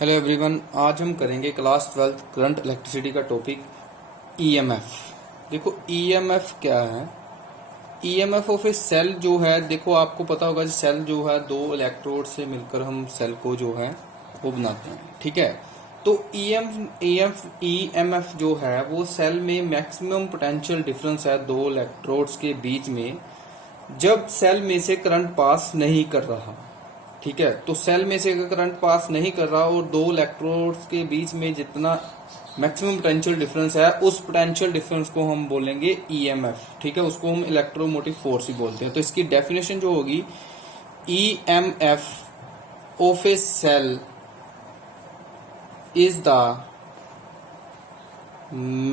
Hello everyone, आज हम करेंगे क्लास 12 करंट इलेक्ट्रिसिटी का टॉपिक ईएमएफ। देखो ईएमएफ क्या है। ईएमएफ ऑफ ए सेल जो है, देखो आपको पता होगा सेल जो है दो इलेक्ट्रोड से मिलकर हम सेल को जो है वो बनाते हैं। ठीक है, तो ईएमएफ जो है वो सेल में मैक्सिमम पोटेंशियल डिफरेंस है दो इलेक्ट्रोड्स के बीच में जब सेल में से करंट पास नहीं कर रहा। ठीक है, तो सेल में से करंट पास नहीं कर रहा और दो इलेक्ट्रोड्स के बीच में जितना मैक्सिमम पोटेंशियल डिफरेंस है उस पोटेंशियल डिफरेंस को हम बोलेंगे ईएमएफ। ठीक है, उसको हम इलेक्ट्रोमोटिव फोर्स ही बोलते हैं। तो इसकी डेफिनेशन जो होगी, EMF of a cell is the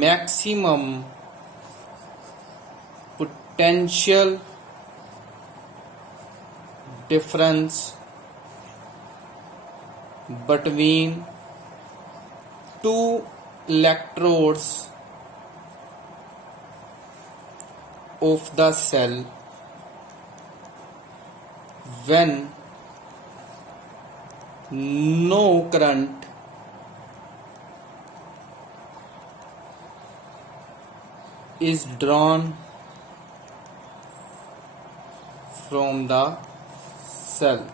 maximum potential difference between two electrodes of the cell when no current is drawn from the cell।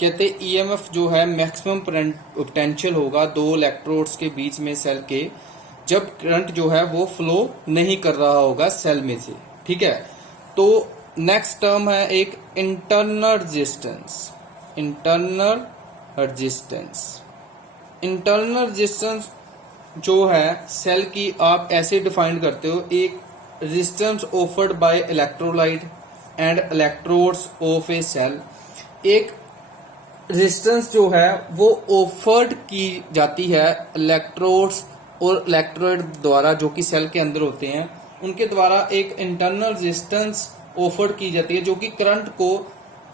कहते ईएमएफ जो है मैक्सिमम पोटेंशियल होगा दो इलेक्ट्रोड्स के बीच में सेल के जब करंट जो है वो फ्लो नहीं कर रहा होगा सेल में से। ठीक है, तो नेक्स्ट टर्म है एक इंटरनल रेजिस्टेंस। इंटरनल रेजिस्टेंस जो है सेल की आप ऐसे डिफाइन करते हो, एक resistance offered by electrolyte and electrodes of a cell. एक रेजिस्टेंस जो है वो ऑफर्ड की जाती है इलेक्ट्रोड्स और इलेक्ट्रोड द्वारा, जो कि सेल के अंदर होते हैं, उनके द्वारा एक इंटरनल रेजिस्टेंस ऑफर्ड की जाती है जो कि करंट को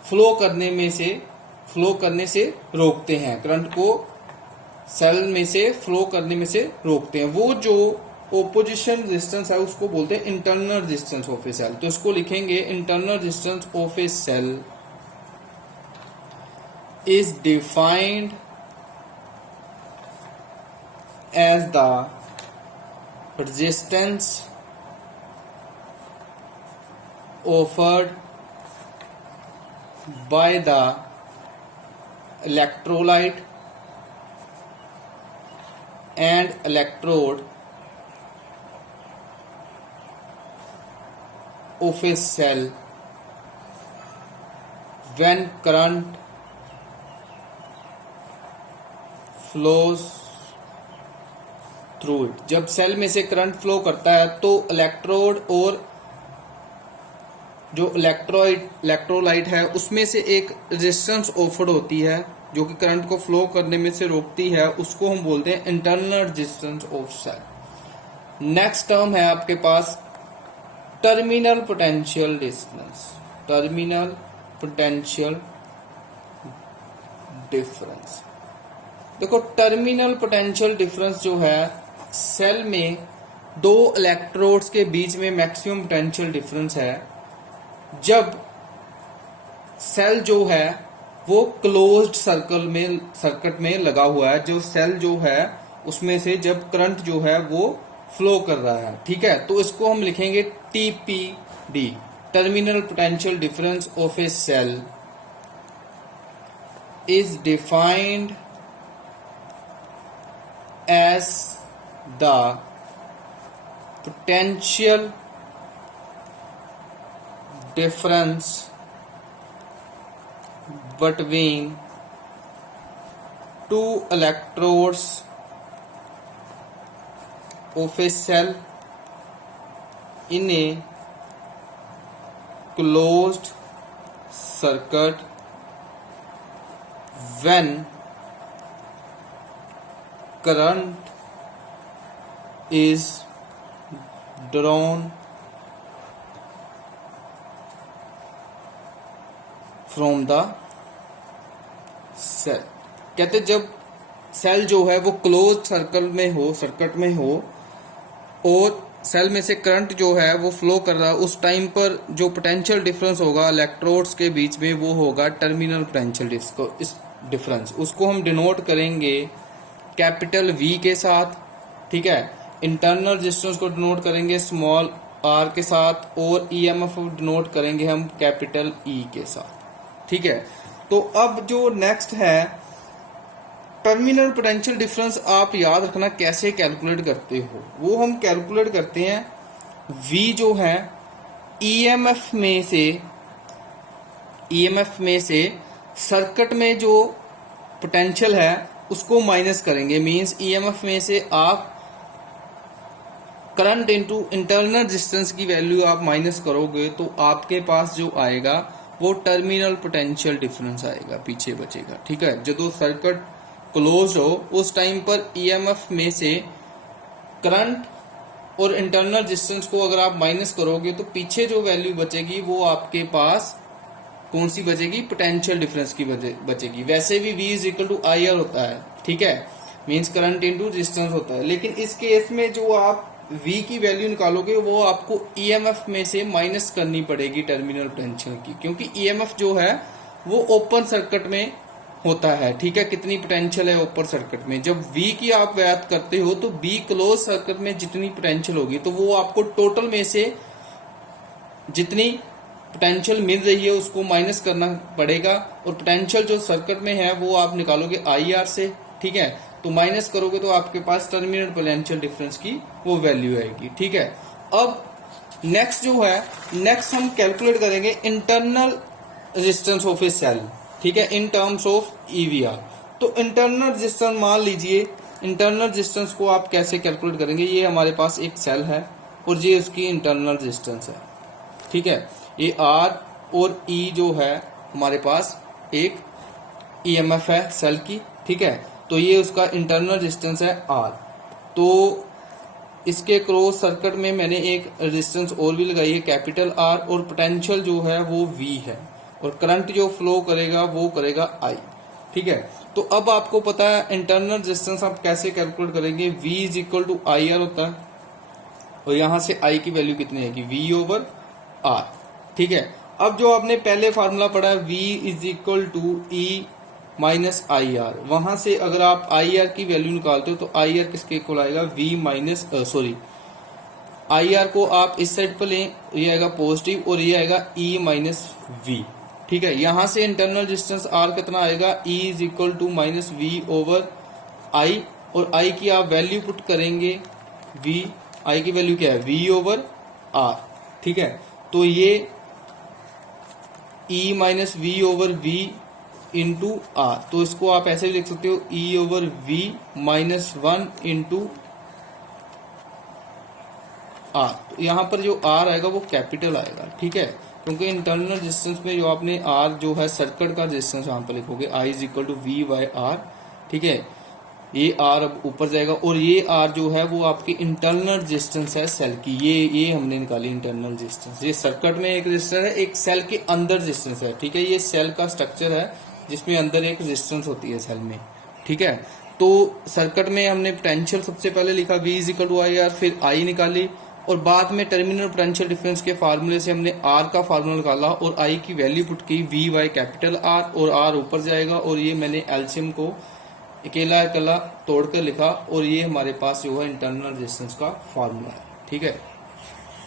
फ्लो करने से रोकते हैं, करंट को सेल में से फ्लो करने में से रोकते हैं। वो जो ओपोजिशन रेजिस्टेंस है उसको बोलते हैं internal resistance of a cell. तो इसको लिखेंगे, internal resistance of a cell is defined as the resistance offered by the electrolyte and electrode of a cell when current flows through it. जब cell में से करंट फ्लो करता है तो electrode और जो इलेक्ट्रोलाइट है उसमें से एक रेजिस्टेंस ऑफर्ड होती है जो कि करंट को फ्लो करने में से रोकती है, उसको हम बोलते हैं internal resistance of cell. Next term है आपके पास terminal potential difference. Terminal potential difference, देखो टर्मिनल पोटेंशियल डिफरेंस जो है सेल में दो इलेक्ट्रोड्स के बीच में मैक्सिमम पोटेंशियल डिफरेंस है जब सेल जो है वो क्लोज्ड सर्किट में लगा हुआ है, जो सेल जो है उसमें से जब करंट जो है वो फ्लो कर रहा है। ठीक है, तो इसको हम लिखेंगे TPD, terminal potential difference of a cell is defined as the potential difference between two electrodes of a cell in a closed circuit when current is drawn from the cell। कहते जब सेल जो है वो close circuit में हो और cell में से करंट जो है वो फ्लो कर रहा है, उस टाइम पर जो पोटेंशियल डिफरेंस होगा इलेक्ट्रोड्स के बीच में वो होगा टर्मिनल पोटेंशियल डिफरेंस। उसको हम डिनोट करेंगे कैपिटल वी के साथ, ठीक है। इंटरनल रेजिस्टेंस को डिनोट करेंगे स्मॉल आर के साथ, और ईएमएफ डिनोट करेंगे हम कैपिटल ई के साथ, ठीक है। तो अब जो नेक्स्ट है टर्मिनल पोटेंशियल डिफरेंस, आप याद रखना कैसे कैलकुलेट करते हो। वो हम कैलकुलेट करते हैं V जो है ईएमएफ में से सर्किट में जो पोटेंशियल है उसको माइनस करेंगे। मींस ईएमएफ में से आप करंट इनटू इंटरनल रेजिस्टेंस की वैल्यू आप माइनस करोगे तो आपके पास जो आएगा वो टर्मिनल पोटेंशियल डिफरेंस आएगा, पीछे बचेगा, ठीक है। जब सर्किट क्लोज हो उस टाइम पर ईएमएफ में से करंट और इंटरनल रेजिस्टेंस को अगर आप माइनस करोगे तो पीछे जो वैल्यू बचेगी वो आपके पास कौन सी बचेगी, पोटेंशियल डिफरेंस की बचेगी। वैसे भी V is equal to I R होता है, ठीक है, मींस करंट इनटू रेजिस्टेंस होता है। लेकिन इस केस में जो आप V की वैल्यू निकालोगे वो आपको ईएमएफ में से माइनस करनी पड़ेगी टर्मिनल पोटेंशियल की, क्योंकि ईएमएफ जो है वो ओपन सर्किट में होता है, ठीक है। कितनी पोटेंशियल है ओपन सर्किट में, जब V की आप बात करते हो तो B क्लोज सर्किट में जितनी पोटेंशियल होगी तो वो आपको टोटल में से जितनी पोटेंशियल मिल रही है उसको माइनस करना पड़ेगा, और पोटेंशियल जो सर्किट में है वो आप निकालोगे IR से, ठीक है। तो माइनस करोगे तो आपके पास टर्मिनल पोटेंशियल डिफरेंस की वो वैल्यू आएगी, ठीक है। अब नेक्स्ट जो है, नेक्स्ट हम कैलकुलेट करेंगे internal resistance of a cell, ठीक है, इन टर्म्स ऑफ EVR। तो इंटरनल रेजिस्टेंस मान लीजिए, इंटरनल रेजिस्टेंस को आप कैसे कैलकुलेट करेंगे। ये हमारे पास एक सेल है और ये उसकी इंटरनल रेजिस्टेंस है, ठीक है। ये R और E जो है हमारे पास एक EMF है सेल की, ठीक है। तो ये उसका इंटरनल रेजिस्टेंस है R। तो इसके क्रॉस सर्किट में मैंने एक रेजिस्टेंस और भी लगाई है कैपिटल R, और पोटेंशियल जो है वो V है, और करंट जो फ्लो करेगा वो करेगा I, ठीक है। तो अब आपको पता है इंटरनल रेजिस्टेंस आप कैसे कैलकुलेट करेंगे। V is equal to IR होता है, और यहां से I की वैल्यू कितनी आएगी, V ओवर R, ठीक है। अब जो आपने पहले फार्मूला पढ़ा है V is equal to E minus IR, वहां से अगर आप IR की वैल्यू निकालते हो तो IR किसके इक्वल आएगा, V माइनस IR को आप इस साइड पर लें, ये आएगा पॉजिटिव और ये आएगा E माइनस V, ठीक है। यहां से इंटरनल रेजिस्टेंस R कितना आएगा, E is equal to minus V over I, और I की आप वैल्यू पुट करेंगे, I की वैल्यू क्या है, V ओवर R, ठीक है। तो ये E minus V over V into R, तो इसको आप ऐसे भी लिख सकते हो E over V minus 1 into R। तो यहां पर जो R आएगा वो कैपिटल आएगा, ठीक है, क्योंकि इंटरनल रेजिस्टेंस में जो आपने R जो है सर्किट का रेजिस्टेंस यहां पर लिखोगे I is equal to V by R, ठीक है। ये R अब ऊपर जाएगा, और ये R जो है वो आपकी इंटरनल रेजिस्टेंस है सेल की, ये हमने निकाली इंटरनल रेजिस्टेंस। ये सर्किट में एक रेजिस्टेंस है, एक सेल के अंदर रेजिस्टेंस है, ठीक है। ये सेल का स्ट्रक्चर है जिसमें अंदर एक रेजिस्टेंस होती है सेल में, ठीक है। तो सर्किट में हमने पोटेंशियल सबसे पहले लिखा V is equal to IR, फिर I निकाली, और बाद में टर्मिनल पोटेंशियल डिफरेंस के फार्मूले से हमने R का फार्मूला निकाला और I की वैल्यू पुट की V बाय कैपिटल R, और R ऊपर जाएगा, और ये मैंने एलसीएम को अकेला तोड़कर लिखा, और ये हमारे पास जो है इंटरनल रेजिस्टेंस का फार्मूला है, ठीक है।